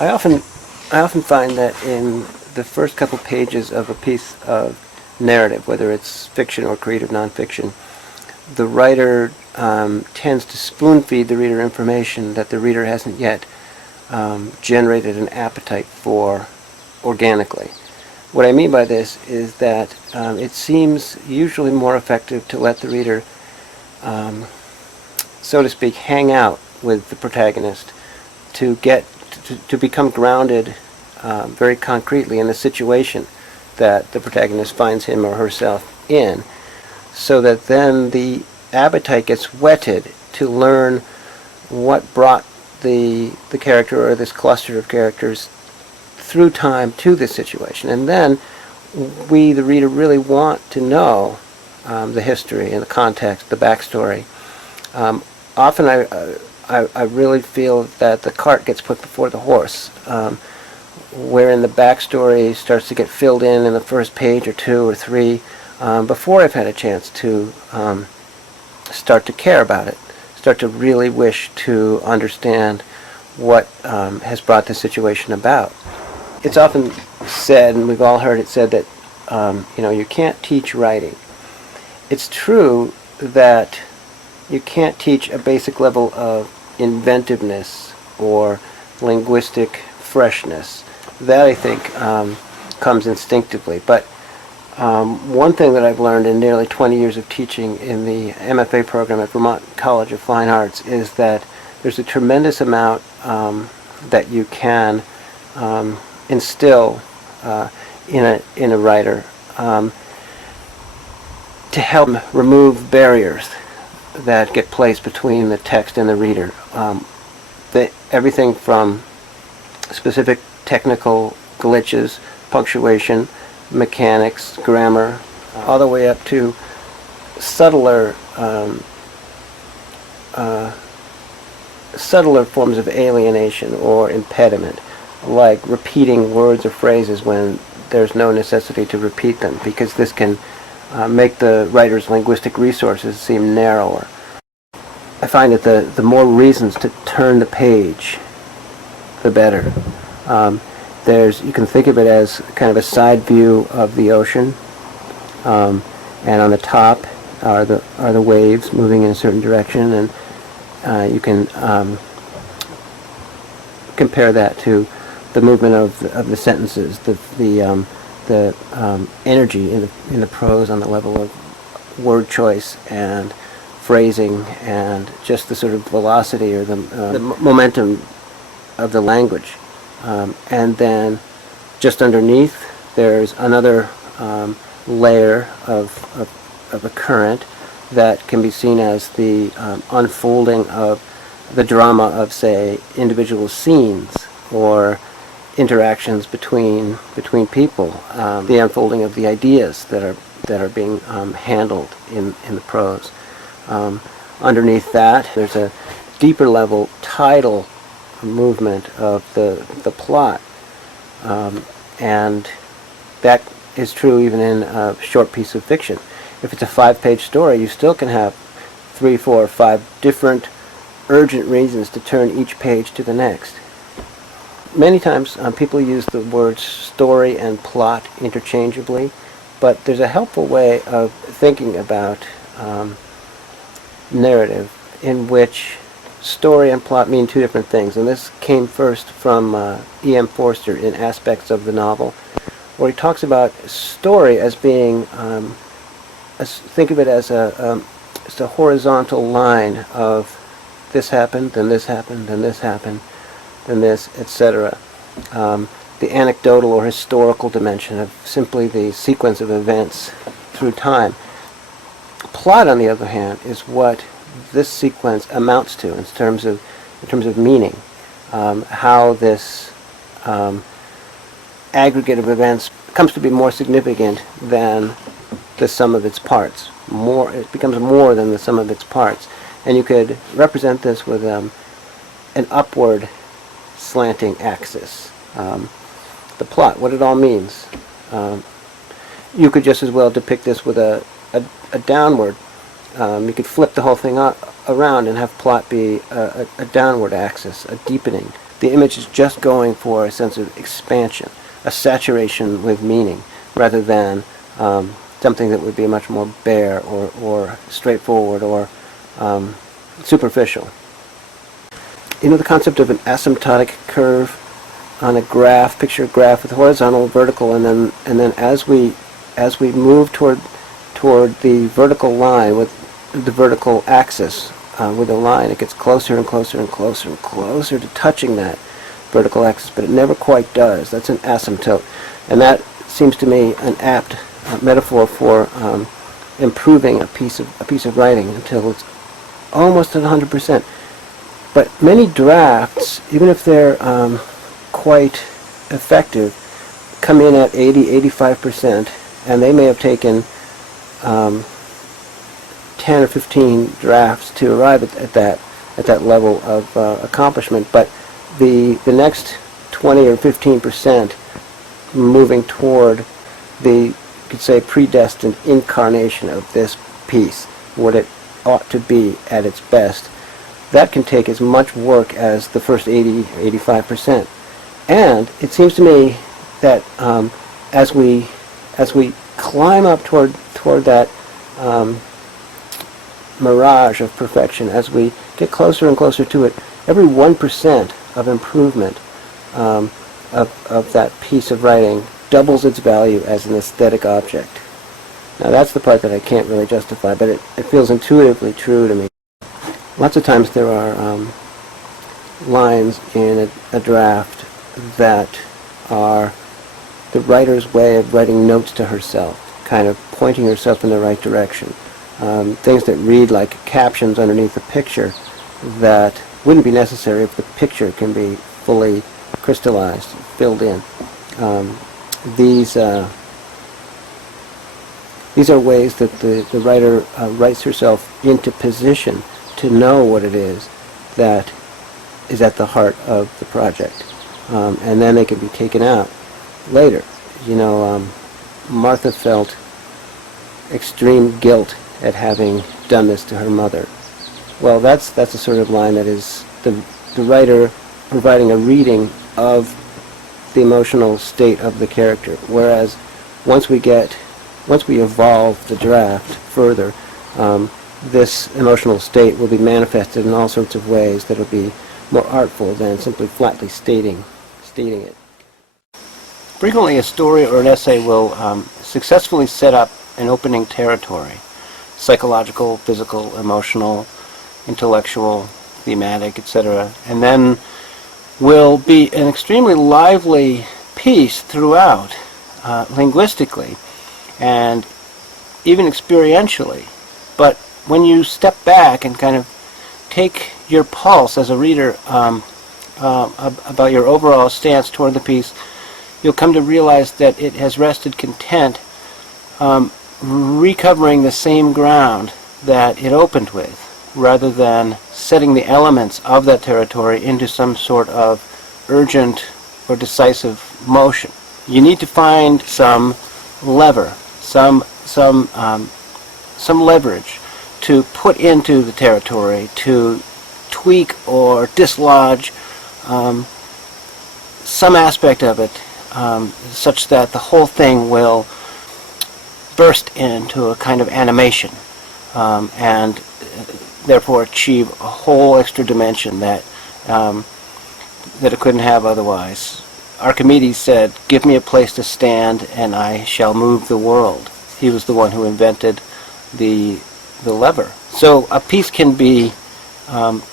I often find that in the first couple pages of a piece of narrative, whether it's fiction or creative nonfiction, the writer tends to spoon-feed the reader information that the reader hasn't yet generated an appetite for organically. What I mean by this is that it seems usually more effective to let the reader, so to speak, hang out with the protagonist to get to become grounded very concretely in the situation that the protagonist finds him or herself in, so that then the appetite gets whetted to learn what brought the character or this cluster of characters through time to this situation. And then we, the reader, really want to know the history and the context, the backstory. Often I really feel that the cart gets put before the horse, wherein the backstory starts to get filled in the first page or two or three before I've had a chance to start to care about it, start to really wish to understand what has brought the situation about. It's often said, and we've all heard it said, that you can't teach writing. It's true that you can't teach a basic level of inventiveness or linguistic freshness. That, I think, comes instinctively. But one thing that I've learned in nearly 20 years of teaching in the MFA program at Vermont College of Fine Arts is that there's a tremendous amount that you can instill in a writer to help remove barriers that get placed between the text and the reader. Everything from specific technical glitches, punctuation, mechanics, grammar, all the way up to subtler forms of alienation or impediment, like repeating words or phrases when there's no necessity to repeat them, because this can make the writer's linguistic resources seem narrower. I find that the more reasons to turn the page, the better. You can think of it as kind of a side view of the ocean, and on the top are the waves moving in a certain direction, and you can compare that to the movement of the sentences, the energy in the prose on the level of word choice and phrasing, and just the sort of velocity or the momentum of the language. And then just underneath there's another layer of a current that can be seen as the unfolding of the drama of, say, individual scenes or interactions between people, the unfolding of the ideas that are being handled in the prose. Underneath that, there's a deeper level tidal movement of the plot, and that is true even in a short piece of fiction. If it's a 5-page story, you still can have 3, 4, 5 different urgent reasons to turn each page to the next. Many times people use the words story and plot interchangeably, but there's a helpful way of thinking about narrative in which story and plot mean two different things. And this came first from E.M. Forster in Aspects of the Novel, where he talks about story as being, think of it as a horizontal line of this happened, then this happened, then this happened, then this, etc. The anecdotal or historical dimension of simply the sequence of events through time. Plot, on the other hand, is what this sequence amounts to in terms of meaning, how this aggregate of events comes to be more significant than the sum of its parts. It becomes more than the sum of its parts, and you could represent this with an upward slanting axis. The plot, what it all means. You could just as well depict this with a downward. You could flip the whole thing around and have plot be a downward axis, a deepening the image is just going for a sense of expansion, a saturation with meaning, rather than something that would be much more bare or straightforward or superficial. You know the concept of an asymptotic curve on a graph, picture a graph with horizontal, vertical, and then as we move toward the vertical line with the vertical axis with a line, it gets closer and closer and closer and closer to touching that vertical axis, but it never quite does. That's an asymptote, and that seems to me an apt metaphor for improving a piece of writing until it's almost at 100%. But many drafts, even if they're quite effective, come in at 80-85%, and they may have taken 10 or 15 drafts to arrive at that level of accomplishment. But the next 20 or 15% moving toward the, you could say, predestined incarnation of this piece, what it ought to be at its best, that can take as much work as the first 80 or 85%. And it seems to me that as we climb up toward that mirage of perfection, as we get closer and closer to it, every 1% of improvement of that piece of writing doubles its value as an aesthetic object. Now that's the part that I can't really justify, but it feels intuitively true to me. Lots of times there are lines in a draft that are the writer's way of writing notes to herself, kind of pointing herself in the right direction. Things that read like captions underneath the picture that wouldn't be necessary if the picture can be fully crystallized, filled in. These are ways that the writer writes herself into position to know what it is that is at the heart of the project. And then they can be taken out later. You know, Martha felt extreme guilt at having done this to her mother. Well, that's a sort of line that is the writer providing a reading of the emotional state of the character. Whereas once we evolve the draft further, this emotional state will be manifested in all sorts of ways that will be more artful than simply flatly stating it. Frequently a story or an essay will successfully set up an opening territory, psychological, physical, emotional, intellectual, thematic, etc., and then will be an extremely lively piece throughout, linguistically and even experientially. But when you step back and kind of take your pulse as a reader about your overall stance toward the piece, you'll come to realize that it has rested content recovering the same ground that it opened with, rather than setting the elements of that territory into some sort of urgent or decisive motion. You need to find some lever, some leverage to put into the territory, to tweak or dislodge some aspect of it, such that the whole thing will burst into a kind of animation, and therefore achieve a whole extra dimension that it couldn't have otherwise. Archimedes said, "Give me a place to stand and I shall move the world." He was the one who invented the lever. So a piece can be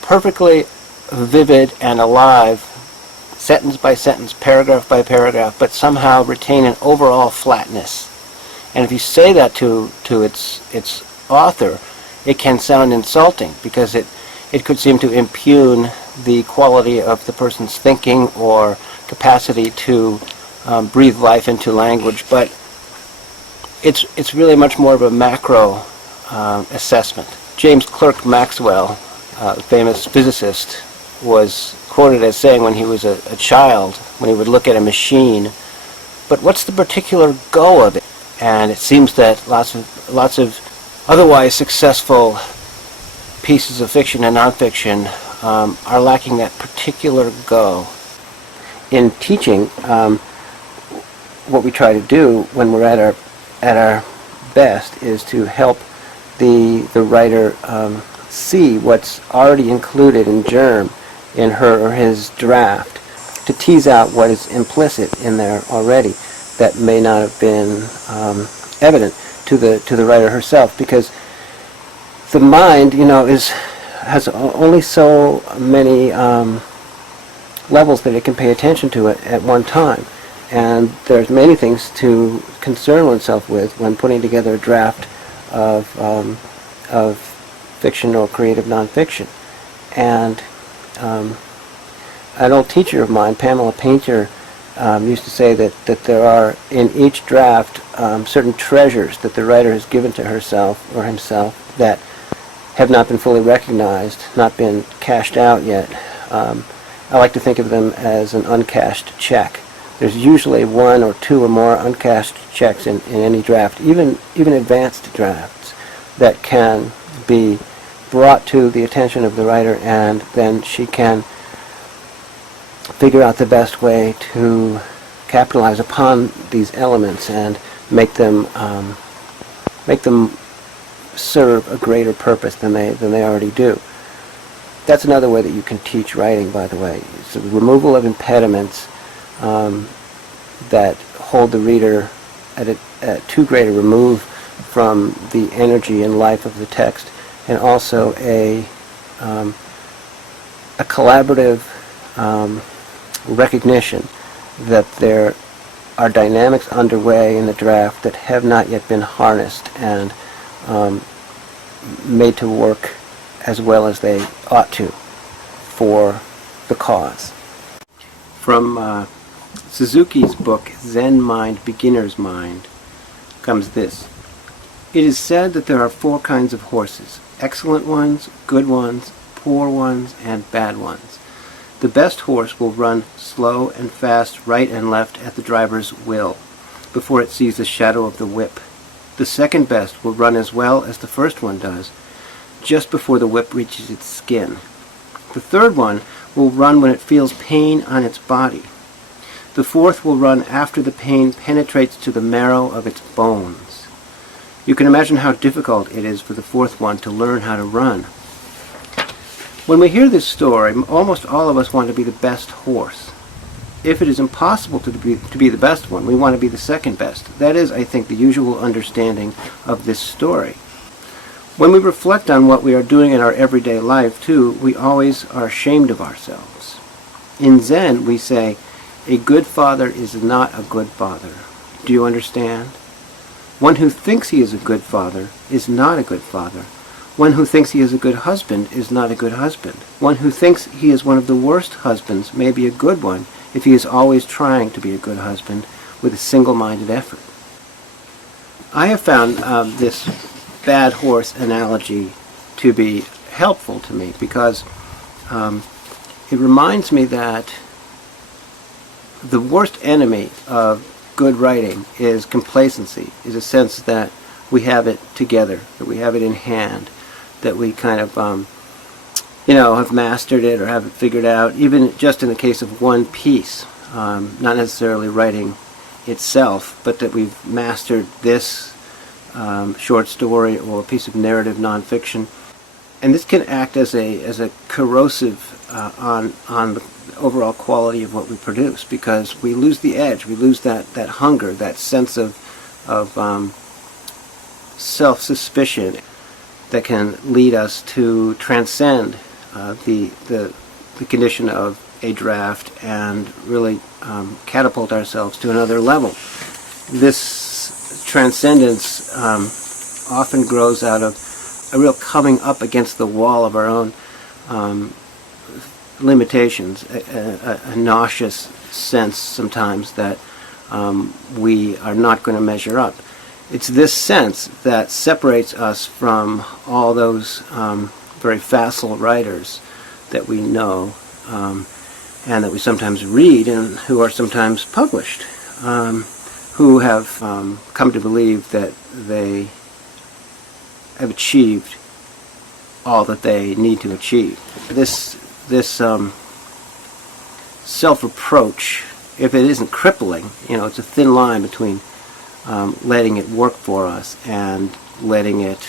perfectly vivid and alive, sentence by sentence, paragraph by paragraph, but somehow retain an overall flatness. And if you say that to its author, it can sound insulting, because it could seem to impugn the quality of the person's thinking or capacity to breathe life into language. But it's really much more of a macro assessment. James Clerk Maxwell, the famous physicist, was quoted as saying when he was a child, when he would look at a machine, "But what's the particular go of it?" And it seems that lots of otherwise successful pieces of fiction and nonfiction are lacking that particular go. In teaching, what we try to do when we're at our best is to help the writer see what's already included in germ in her or his draft, to tease out what is implicit in there already that may not have been evident to the writer herself, because the mind, has only so many levels that it can pay attention to it at one time, and there's many things to concern oneself with when putting together a draft of fiction or creative nonfiction. And an old teacher of mine, Pamela Painter, used to say that there are in each draft certain treasures that the writer has given to herself or himself that have not been fully recognized, not been cashed out yet. I like to think of them as an uncashed check. There's usually one or two or more uncashed checks in any draft, even advanced drafts, that can be brought to the attention of the writer, and then she can figure out the best way to capitalize upon these elements and make them serve a greater purpose than they already do. That's another way that you can teach writing, by the way. It's the removal of impediments that hold the reader at too great a remove from the energy and life of the text, and also a collaborative recognition that there are dynamics underway in the draft that have not yet been harnessed and made to work as well as they ought to for the cause. From Suzuki's book, Zen Mind, Beginner's Mind, comes this. It is said that there are 4 kinds of horses: excellent ones, good ones, poor ones, and bad ones. The best horse will run slow and fast right and left at the driver's will, before it sees the shadow of the whip. The second best will run as well as the first one does, just before the whip reaches its skin. The third one will run when it feels pain on its body. The fourth will run after the pain penetrates to the marrow of its bones. You can imagine how difficult it is for the fourth one to learn how to run. When we hear this story, almost all of us want to be the best horse. If it is impossible to be the best one, we want to be the second best. That is, I think, the usual understanding of this story. When we reflect on what we are doing in our everyday life, too, we always are ashamed of ourselves. In Zen, we say, a good father is not a good father. Do you understand? One who thinks he is a good father is not a good father. One who thinks he is a good husband is not a good husband. One who thinks he is one of the worst husbands may be a good one if he is always trying to be a good husband with a single-minded effort. I have found this bad horse analogy to be helpful to me because it reminds me that the worst enemy of good writing is complacency, is a sense that we have it together, that we have it in hand, that we kind of have mastered it or have it figured out, even just in the case of one piece, not necessarily writing itself, but that we've mastered this short story or a piece of narrative nonfiction. And this can act as a corrosive on the overall quality of what we produce, because we lose the edge, we lose that hunger, that sense of self-suspicion that can lead us to transcend the condition of a draft and really catapult ourselves to another level. This transcendence often grows out of a real coming up against the wall of our own limitations, a nauseous sense sometimes that we are not going to measure up. It's this sense that separates us from all those very facile writers that we know and that we sometimes read and who are sometimes published, who have come to believe that they have achieved all that they need to achieve. This this self-reproach, if it isn't crippling, it's a thin line between letting it work for us and letting it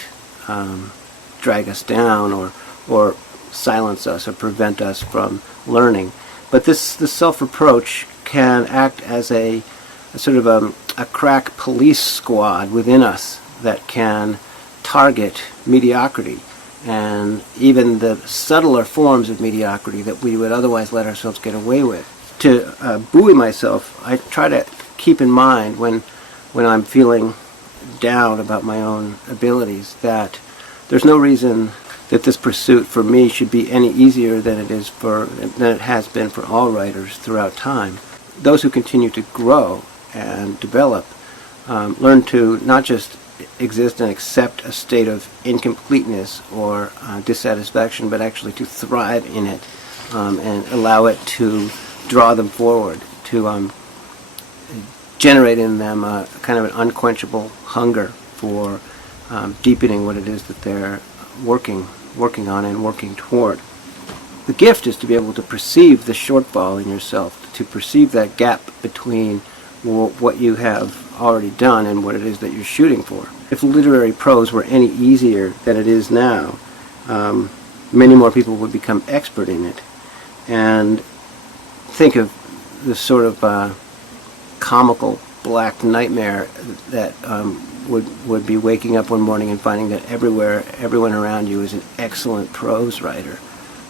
drag us down or silence us or prevent us from learning. But this self-reproach can act as a sort of a crack police squad within us that can target mediocrity and even the subtler forms of mediocrity that we would otherwise let ourselves get away with. To buoy myself, I try to keep in mind when I'm feeling down about my own abilities that there's no reason that this pursuit for me should be any easier than it has been for all writers throughout time. Those who continue to grow and develop learn to not just exist and accept a state of incompleteness or dissatisfaction, but actually to thrive in it and allow it to draw them forward, to generate in them a kind of an unquenchable hunger for deepening what it is that they're working on and working toward. The gift is to be able to perceive the shortfall in yourself, to perceive that gap between what you have already done and what it is that you're shooting for. If literary prose were any easier than it is now, many more people would become expert in it. And think of the sort of comical black nightmare that would be waking up one morning and finding that everyone around you is an excellent prose writer.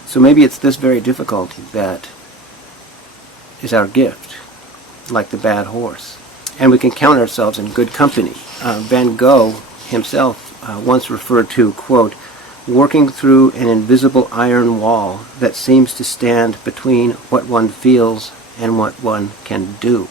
So maybe it's this very difficulty that is our gift, like the bad horse. And we can count ourselves in good company. Van Gogh himself once referred to, quote, working through an invisible iron wall that seems to stand between what one feels and what one can do.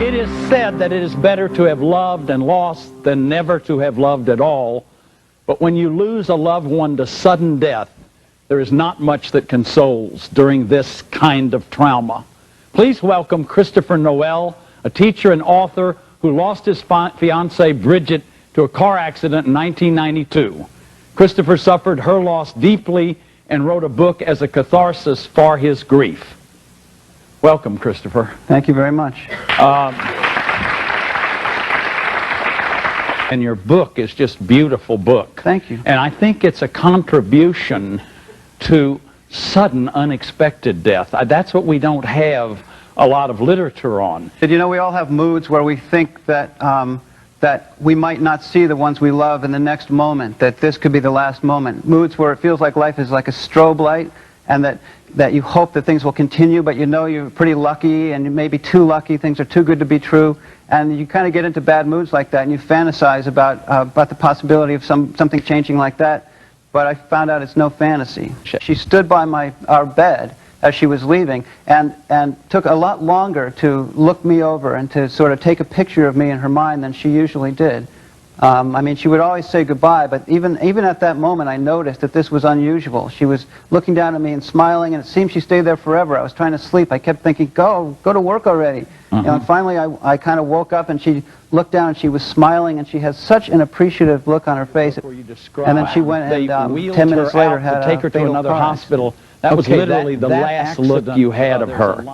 It is said that it is better to have loved and lost than never to have loved at all. But when you lose a loved one to sudden death, there is not much that consoles during this kind of trauma. Please welcome Christopher Noel, a teacher and author who lost his fiancée Bridget to a car accident in 1992. Christopher suffered her loss deeply and wrote a book as a catharsis for his grief. Welcome, Christopher. Thank you very much. And your book is just a beautiful book. Thank you. And I think it's a contribution to sudden, unexpected death. That's what we don't have a lot of literature on. You know, we all have moods where we think that that we might not see the ones we love in the next moment, that this could be the last moment. Moods where it feels like life is like a strobe light, and that you hope that things will continue, but you know you're pretty lucky, and you may be too lucky, things are too good to be true, and you kind of get into bad moods like that, and you fantasize about the possibility of something changing like that. But I found out it's no fantasy. She stood by our bed as she was leaving, and took a lot longer to look me over and to sort of take a picture of me in her mind than she usually did. I mean, she would always say goodbye, but even at that moment I noticed that this was unusual. She was looking down at me and smiling, and it seemed she stayed there forever. I was trying to sleep. I kept thinking, go to work already. You know, and finally I kind of woke up, and she looked down and she was smiling, and she had such an appreciative look on her face. And then she went and 10 minutes later had to take her to another hospital. That was literally the last look you had of her.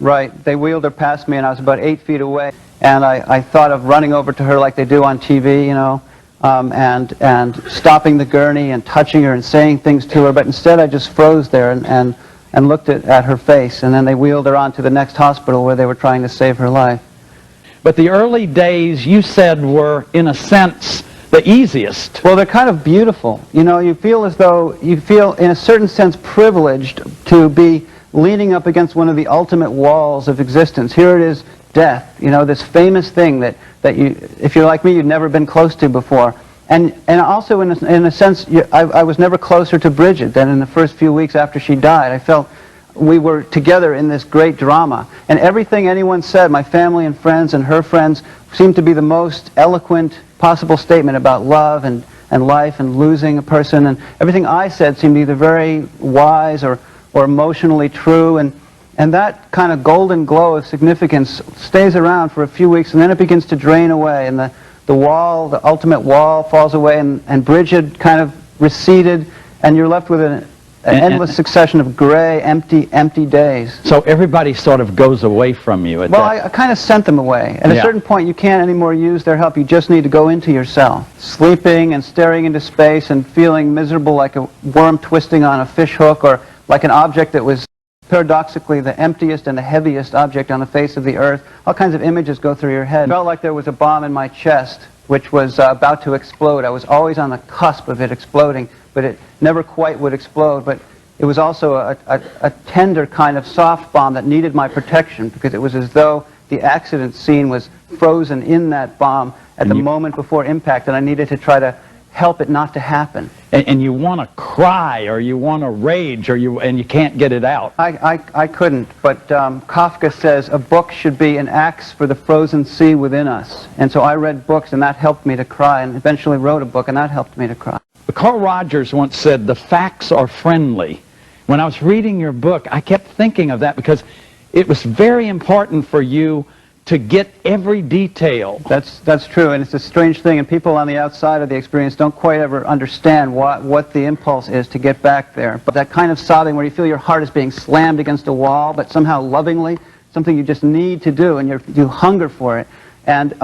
Right. They wheeled her past me, and I was about 8 feet away. And I thought of running over to her like they do on TV, you know, and stopping the gurney and touching her and saying things to her. But instead I just froze there and looked at her face. And then they wheeled her on to the next hospital where they were trying to save her life. But the early days, you said, were, in a sense, the easiest. Well, they're kind of beautiful. You know, you feel as though, you feel in a certain sense privileged to be leaning up against one of the ultimate walls of existence. Here it is, death, you know, this famous thing that you, if you're like me, you've never been close to before. And also in a sense, I was never closer to Bridget than in the first few weeks after she died. I felt we were together in this great drama. And everything anyone said, my family and friends and her friends, seemed to be the most eloquent possible statement about love and life and losing a person. And everything I said seemed either very wise or emotionally true. And that kind of golden glow of significance stays around for a few weeks, and then it begins to drain away, and the wall, the ultimate wall, falls away, and Bridget kind of receded, and you're left with an endless succession of gray, empty days. So everybody sort of goes away from you at Well, that. I kind of sent them away. At a certain point, you can't anymore use their help. You just need to go into yourself. Sleeping and staring into space and feeling miserable like a worm twisting on a fish hook, or like an object that was paradoxically the emptiest and the heaviest object on the face of the earth. All kinds of images go through your head. It felt like there was a bomb in my chest which was about to explode. I was always on the cusp of it exploding, but it never quite would explode. But it was also a tender kind of soft bomb that needed my protection, because it was as though the accident scene was frozen in that bomb at the moment before impact, and I needed to try to help it not to happen. And you want to cry, or you want to rage, and you can't get it out. I couldn't, but Kafka says a book should be an axe for the frozen sea within us. And so I read books, and that helped me to cry, and eventually wrote a book, and that helped me to cry. Carl Rogers once said, "The facts are friendly." When I was reading your book, I kept thinking of that, because it was very important for you to get every detail. That's true, and it's a strange thing, and people on the outside of the experience don't quite ever understand what the impulse is to get back there. But that kind of sobbing where you feel your heart is being slammed against a wall, but somehow lovingly, something you just need to do, and you hunger for it. And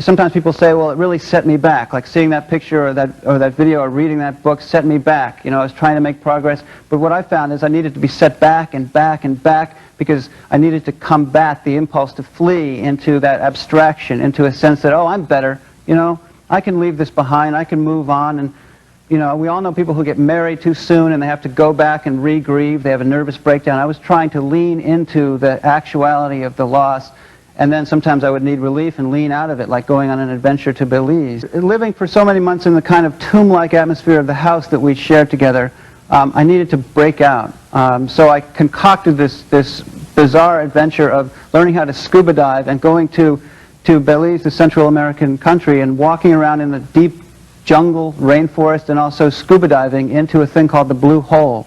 sometimes people say, well, it really set me back, like seeing that picture or that video or reading that book set me back. You know, I was trying to make progress, but what I found is I needed to be set back and back and back, because I needed to combat the impulse to flee into that abstraction, into a sense that, oh, I'm better, you know, I can leave this behind, I can move on. And you know, we all know people who get married too soon and they have to go back and re-grieve, they have a nervous breakdown. I was trying to lean into the actuality of the loss, and then sometimes I would need relief and lean out of it, like going on an adventure to Belize. Living for so many months in the kind of tomb-like atmosphere of the house that we shared together, I needed to break out. So I concocted this bizarre adventure of learning how to scuba dive and going to Belize, the Central American country, and walking around in the deep jungle, rainforest, and also scuba diving into a thing called the Blue Hole,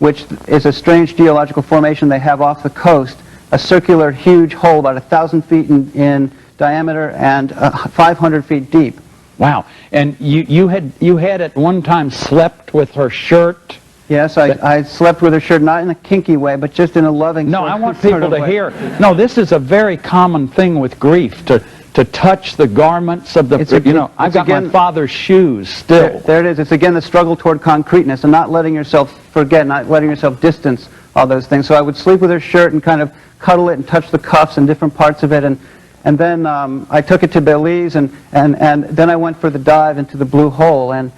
which is a strange geological formation they have off the coast, a circular, huge hole about 1,000 feet in diameter and 500 feet deep. Wow. And you had at one time slept with her shirt. Yes, I slept with her shirt, not in a kinky way, but just in a loving No, I want people to hear. No, this is a very common thing with grief, to touch the garments of the, I've got my father's shoes still. There it is. It's again the struggle toward concreteness and not letting yourself forget, not letting yourself distance all those things. So I would sleep with her shirt and kind of cuddle it and touch the cuffs and different parts of it, and then I took it to Belize, and then I went for the dive into the Blue Hole, and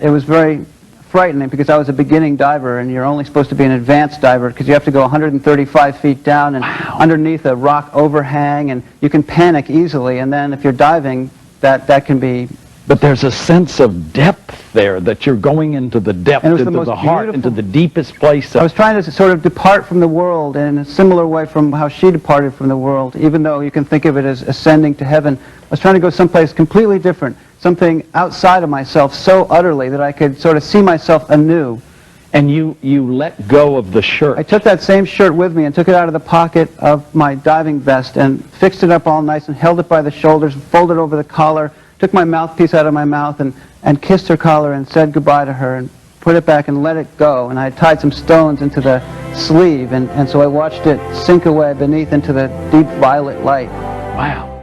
it was very frightening, because I was a beginning diver, and you're only supposed to be an advanced diver, because you have to go 135 feet down and underneath a rock overhang, and you can panic easily, and then if you're diving, that can be... But there's a sense of depth there, that you're going into the depth, into the heart, into the deepest place. I was trying to sort of depart from the world in a similar way from how she departed from the world, even though you can think of it as ascending to heaven. I was trying to go someplace completely different, something outside of myself so utterly that I could sort of see myself anew. And you let go of the shirt. I took that same shirt with me and took it out of the pocket of my diving vest and fixed it up all nice and held it by the shoulders, folded over the collar, took my mouthpiece out of my mouth and kissed her collar and said goodbye to her and put it back and let it go. And I had tied some stones into the sleeve, and so I watched it sink away beneath into the deep violet light. Wow.